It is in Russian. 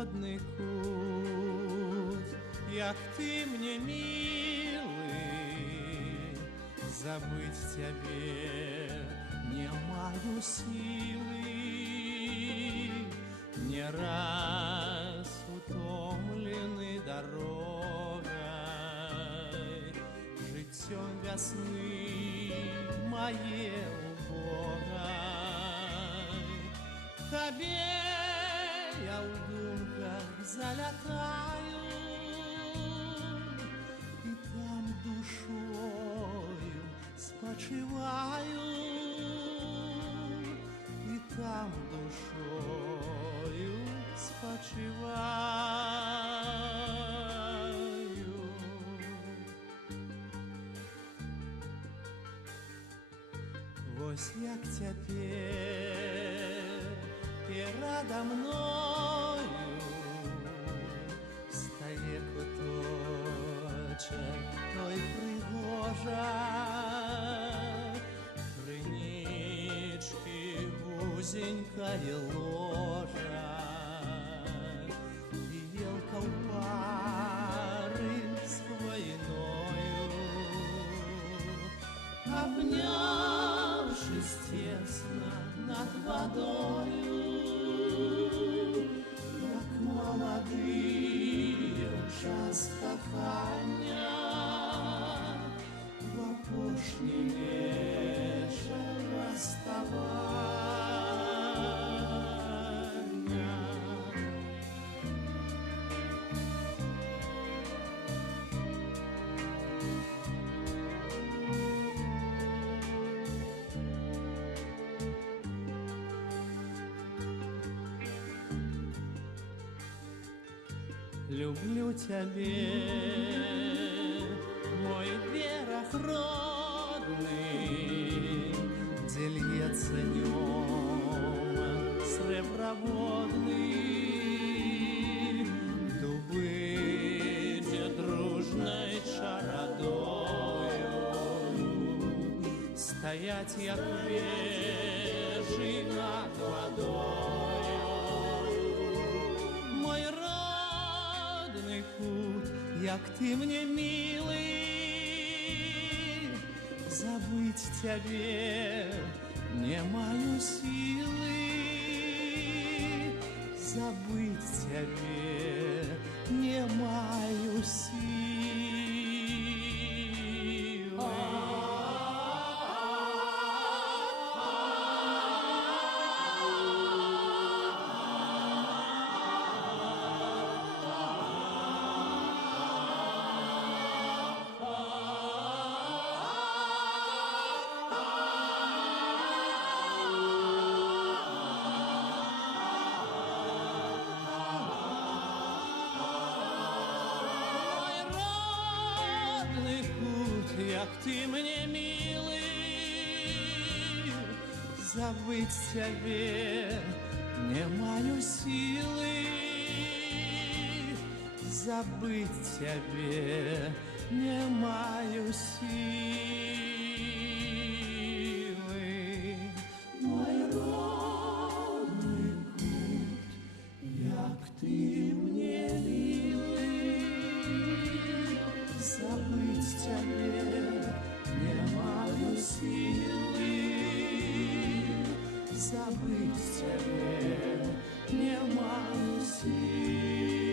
холодный кут, як ты мне милый, забыть тебе не маю силы. Не раз утомлены дорогой, життем весны моей убогой. Тебе я в думках залятаю, и там душою спочиваю, и там душою спочиваю. Вось як цяпер перада мною стае куточак той прыгожак, крынічкі вузенькае ложа, і елка ў пары з хвойною. Обнявшись тесно над водою, як молодые в час кохання, в апошні вечір расставання. Люблю тебе, мой берег родный, где льется днем среброводный, дубы, где дружной чародою стоять, як вежи над водою. Мой родный путь, як ты мне милый, забыть тебе не маю силы, забыть тебе не маю силы. Як ты мне милый, забыть тебе не маю силы, забыть тебе не маю силы. Мой родный путь, як ты мне милый, забыть тебе не маю силы, забыть тебе не маю силы.